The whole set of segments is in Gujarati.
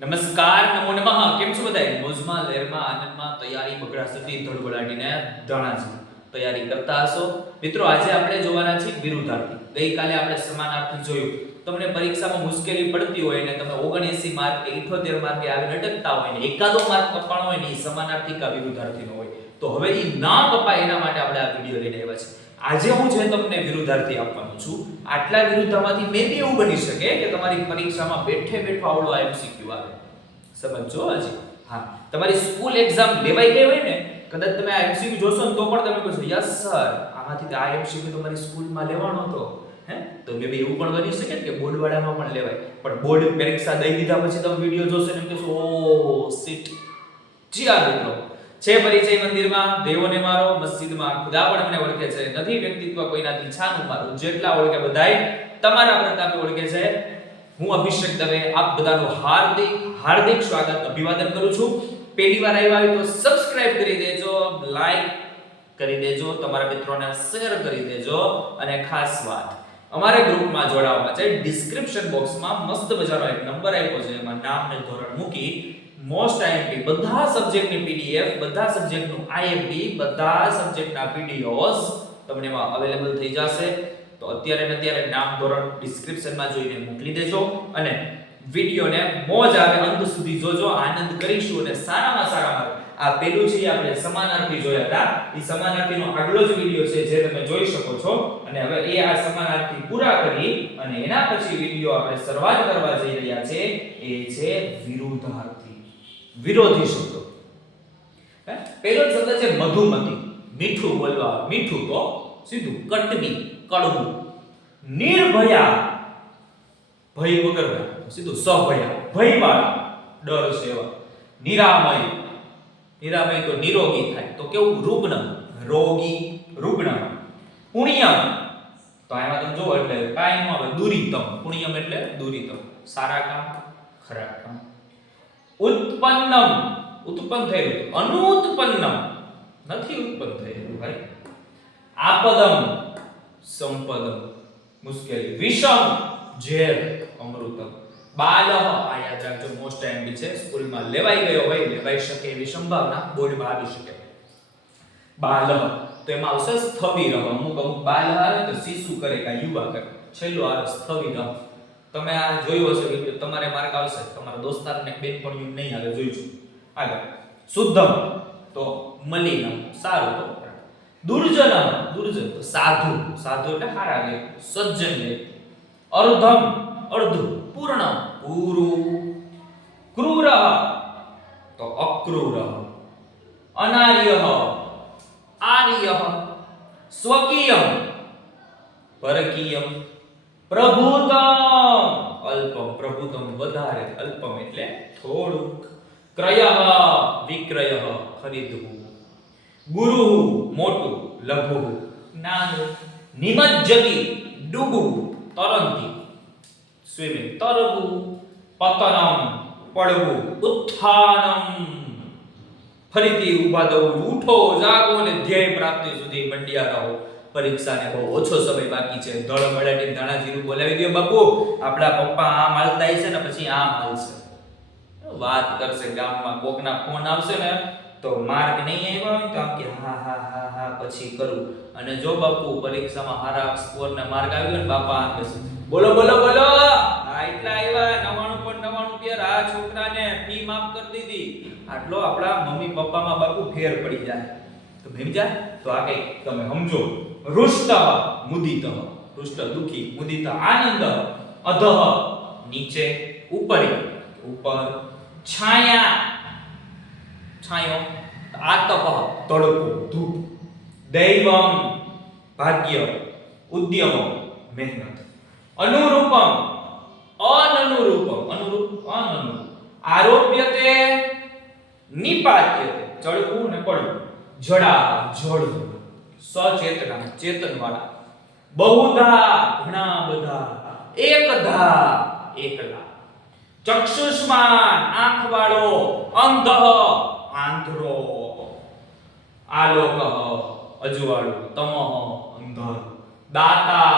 નમસ્કાર, નમો નમઃ. કેમ છો બધાય? મોજમાં, લહેરમાં, આનંદમાં, તૈયારી બગડાસતી ધડબડાટીને ધાણાજી તૈયારી કરતા હશો. મિત્રો, આજે આપણે જોવાના છે વિરુદ્ધાર્થી. ગઈકાલે આપણે સમાનાર્થી જોયું. તમને પરીક્ષામાં મુશ્કેલી પડતી હોય ને તમે 79 માર્ક કે 78 માર્કે આવીને અટકતા હોય ને એકાદો માર્ક કપાણો હોય ને એ સમાનાર્થી કા વિરુદ્ધાર્થીનો હોય. તો હવે એ ના કપાય એના માટે આપણે આ વિડિયો લઈને આવ્યા છે. આજે હું છે તમને વિરુદ્ધાર્થી આપવાનો છું. આટલા વિરુદ્ધામાંથી મે બી એવું બની શકે કે તમારી પરીક્ષામાં બેઠે બેઠો આવડો MCQ આવે. સમજો હજી. હા, તમારી સ્કૂલ એક્ઝામ લેવાઈ ગઈ હોય ને, કદાચ તમે આ MCQ જોશો ને તો પણ તમે કહેશો યસ સર, આમાંથી આ MCQ તમારી સ્કૂલમાં લેવાનો હતો. તો મે બી એવું પણ બની શકે કે બોર્ડ વાળામાં પણ લેવાય. પણ બોર્ડ પરીક્ષા દઈ દીધા પછી તમે વિડિયો જોશો ને કહેશો ઓહ શિટ. જી આ મિત્રો, છે પરિચય મંદિરમાં દેવોને મારો, મસ્જિદમાં ખુદા પણ મને ઓળખે છે, નથી વ્યક્તિત્વ કોઈનાથી છાનું મારું, જેટલા ઓળખે બધાય તમારા પ્રતાપે ઓળખે છે. હું અભિષેક દવે આપ બધાનું હાર્દિક સ્વાગત અભિવાદન કરું છું. પહેલી વાર આવ્યા હોય તો સબસ્ક્રાઇબ કરી દેજો, લાઈક કરી દેજો, તમારા મિત્રોને શેર કરી દેજો. અને ખાસ વાત, અમારા ગ્રુપમાં જોડાવા છે ડિસ્ક્રિપ્શન બોક્સમાં મસ્ત મજાનો એક નંબર આપ્યો છે, એમાં નામ અને ધોરણ મૂકી મોસ્ટ આઈએમપી બધા સબ્જેક્ટની PDF, બધા સબ્જેક્ટનું IMP, બધા સબ્જેક્ટના PDOs તમને એમાં અવેલેબલ થઈ જશે. તો અત્યારે નામ ધોરણ ડિસ્ક્રિપ્શનમાં જોઈને મોકલી દેજો અને વિડિયોને મોજ આવે અંત સુધી જોજો, આનંદ કરીશું. અને સારામાં સારા માર્ક આ પેલું છે આપણે સમાનાર્થી જોયા હતા, એ સમાનાર્થીનો આગલો જ વિડિયો છે જે તમે જોઈ શકો છો. અને હવે એ આ સમાનાર્થી પૂરા કરી અને એના પછી વિડિયો આપણે શરૂઆત કરવા જઈ રહ્યા છે, એ છે વિરુદ્ધાર્થી, વિરોધી શબ્દો. પહેલો શબ્દ છે મધુમતી, મીઠું બોલવા, મીઠું તો સીધું, કટવી કડવું, નિર્ભયા ભય વગરના, સીધું સભયા ભયવાળા, ડર સેવા, નિરામય, નિરામય તો નિરોગી થાય, તો કેવું રૂગ્ણ, રોગી, રૂગ્ણ, પુણ્યમ તો આમાં તમે જોવો એટલે કાઈ નો આવે, દુરીતમ, પુણ્યમ એટલે દુરીતમ, સારા કામ, ખરાબ કામ. ઉત્પન્નમ, ઉત્પન્ન થયેલું, અનુત્પન્નમ નથી ઉત્પન્ન થયેલું ભાઈ. આપદમ, સંપદમ મુશ્કેલી, વિષમ ઝેર, અમૃતમ. બાલહ આયા જાગજો, મોસ્ટ એમ્બી છે, સ્કૂલમાં લેવાઈ ગયો હોય, લેવાઈ શકે એવી સંભાવના બોર્ડમાં આવી શકે. બાલહ તો એમાં આવશે સ્થવિર, અમુક બાલહ આવે તો શિશુ કરે કા યુવા કરે, છેલ્લું આવે સ્થવિર. તમે આ જોયું હશે વિડિયો, તમારે માર્ક આવશે, તમારા દોસ્તારને બેન પણ નહીં આવે, જોઈજો. આગળ શુદ્ધમ તો મલિનમ, સારું તો. દુર્જનમ, દુર્જન તો સાધુ, સાધુ એટલે સારા લે, સજ્જન લે. અર્ધમ, અર્ધું, પૂર્ણ, પૂરું. ક્રૂર તો અક્રૂર. અનાર્ય, આર્ય. સ્વકીયમ, પરકીયમ. પ્રભુતમ, અલ્પમ, પ્રભુતમ વધારે, અલ્પમ એટલે થોડુંક. ક્રયઃ, વિક્રયઃ ખરીદવું. ગુરુ મોટું, લઘુ નાનું. નિમજ્જતિ ડૂબવું, તરંતી સ્વિમિંગ, તરવું. પતનમ પડવું. ઉત્થાનમ ફરીથી ઊભા થવું, ઉઠો જાગો અને ધ્યેય પ્રાપ્તિ સુધી મંડ્યા રહો. પરીક્ષાને બહુ ઓછો સમય બાકી છે, ધડબડાટી ધાણાજીરું બોલાવી દો બાપુ, આપણા પપ્પા આ માલતા છે ને પછી આ માલશે, વાત કરશે ગામમાં, કોકના ફોન આવશે ને તો માર્ક નહીં આવ્યો હોય તો આમ કે હા હા હા હા પછી કરું. અને જો બાપુ પરીક્ષામાં હારા સ્કોર ને માર્ક આવ્યો ને બાપા આમ કહેશે બોલો બોલો બોલો આ એટલા આવ્યા 99.99 આ છોકરાને ફી માફ કરી દીધી. આટલો આપણા મમ્મી પપ્પામાં બાપુ ફેર પડી જાય. તો સમજી જાય તો આ કઈ તમે સમજો. રુષ્ટ મુદિત, રુષ્ટ દુખી, મુદિત આનંદ. અધઃ નીચે, ઉપરી ઉપર. છાયા, છાયો. આતપ તડકો, ધૂપ. દૈવમ ભાગ્ય, ઉદ્યમ મહેનત. અનુરૂપમ, અનનુરૂપમ, અનુરૂપ અનનુરૂપ. આરોપ્યતે, નિપાત્યતે ચડવું ને પડવું. જડા જડવું. સચેતના ચેતનવાળા. બહુધા ઘણા બધા. એકધા એકલા. ચક્ષુષ્માન આંખવાળો. અંધ આંધળો. આલોક અજવાળું. તમઃ અંધારું. દાતા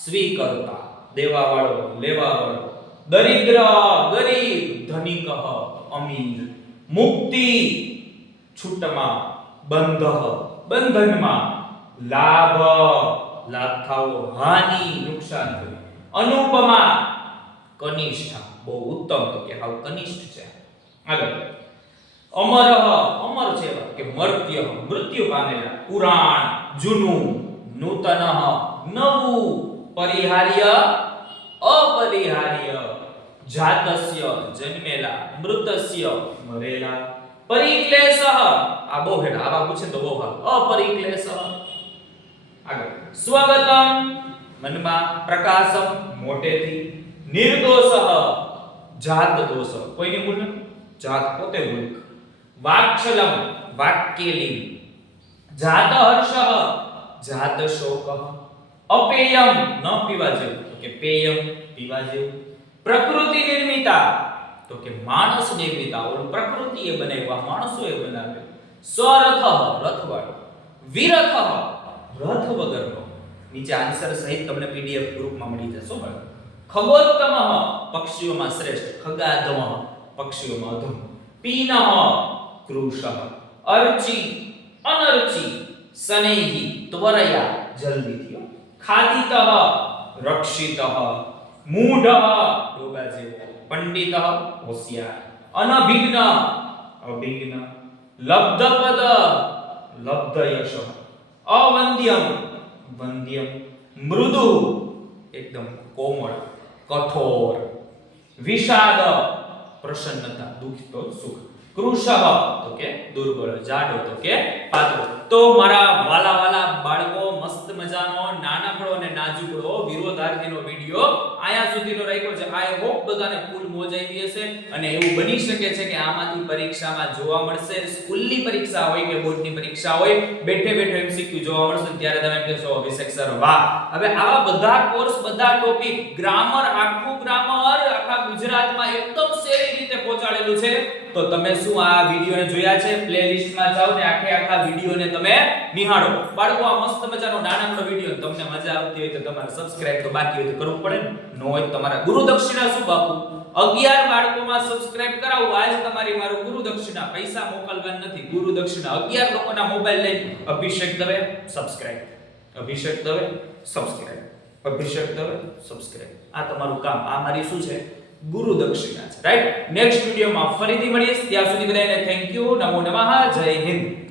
સ્વીકર્તા દેવાવાળો લેવાવાળો. દરિદ્ર ગરીબ ધનિક અમીર, મુક્તિ છૂટમાં, બંધ બંધનમાં, લાભ લાભ થાવો, હાનિ નુકસાન થયું, અનુપમા કનિષ્ઠ બહુ ઉત્તમ તો કે હાવ કનિષ્ઠ છે. આગળ અમર અમર છે કે મર્ત્ય મૃત્યુ પામેલા, પુરાણ જૂનું, નૂતન નવું, પરિહાર્ય અપરિહાર્ય, જાતસ્ય જન્મેલા, મૃતસ્ય મરેલા, પરિક્લેશ આ બહુ હેડ આવા પૂછે તો બહુ હાલ, અપરિક્લેશ. આગળ સ્વગતમ મનમાં, પ્રકાશમ મોટેથી, નિર્દોષ જાત દોષ કોઈની ભૂલ નથી, જાત પોતે ભૂલ, વાક્છલમ વાક્યલિંગ, જાત હર્ષ જાત શોક, અપેયમ ન પીવા જેવું તો કે પેયમ પીવા જેવું, પ્રકૃતિ નિર્મિતા તો કે માણસ નિર્મિતા, ઓલું પ્રકૃતિએ બનાવ્યા માણસોએ બનાવ્યો, સ્વરથ રથવાળો, વિરથ રથ વગરનો. નીચે આન્સર સહિત તમને પીડીએફ ગ્રુપમાં મળી જશે. બરાબર. ખગોત્તમ પક્ષીઓમાં શ્રેષ્ઠ, ખગાધમ પક્ષીઓમાં અધમ, પીનઃ કૃષઃ, અર્ચિ અનર્ચિ, સનેહી ત્વરયા જલ્દીથી, ખાદિતઃ રક્ષિતઃ, મૂઢ ડોબા જેવો, પંડિત હોશિયાર, અનભિજ્ઞ અભિજ્ઞ, લબ્ધપદ લબ્ધ યશ, અવંદ્યમ વંદ્યમ, મૃદુ એકદમ કોમળ, કઠોર, વિષાદ પ્રસન્નતા દુઃખ તો સુખ, કૃષઃ તો કે દુર્બળ, જાડો તો કે પાતળો. તો મારા વાલા વાલા બાળકો, મસ્ત મજાનો નાનકડો અને નાજુકડો વિરોધાર્થીનો વિડિયો આયા સુધીનો રાખ્યો છે. આઈ હોપ બધાને ફૂલ મોજ આવી હશે અને એવું બની શકે છે કે આમાંથી પરીક્ષામાં જોવા મળશે, સ્કૂલની પરીક્ષા હોય કે બોર્ડની પરીક્ષા હોય, બેઠે બેઠે એમસીક્યુ જોવા મળશે. ત્યારે તમે એમ કહેશો અભિષેક સર વાહ, હવે આવા બધા કોર્સ, બધા ટોપિક, ગ્રામર, આખું ગ્રામર આખા ગુજરાતમાં એકદમ સહેલી રીતે પહોંચાડેલું છે. તો તમે શું આ વિડિયોને જોયા છે? પ્લેલિસ્ટમાં જાઓ ને આખે આખા વિડિયોને તમે નિહાળો. બાળકો આ મસ્ત મજાનો નાનકડો વિડિયો તમને મજા આવતી હોય તો તમારે સબસ્ક્રાઇબ તો બાકી હોય તો કરવું પડે ને. નો હોય તમારા ગુરુ દક્ષિણા શું બાપુ? 11 બાળકોમાં સબસ્ક્રાઇબ કરાવો. આજ તમારી મારો ગુરુ દક્ષિણા, પૈસા મોકલવા નથી, ગુરુ દક્ષિણા. 11 લોકોના મોબાઈલ લઈ અભિષેક દવે સબસ્ક્રાઇબ, અભિષેક દવે સબસ્ક્રાઇબ, અભિષેક દવે સબસ્ક્રાઇબ. આ તમારું કામ. આ મારી શું છે? ગુરુ દક્ષિણા છે. રાઈટ. નેક્સ્ટ વિડિયોમાં ફરીથી મળીએ. ત્યાં સુધી બધાને થેન્ક યુ. નમો નમઃ. જય હિન્દ.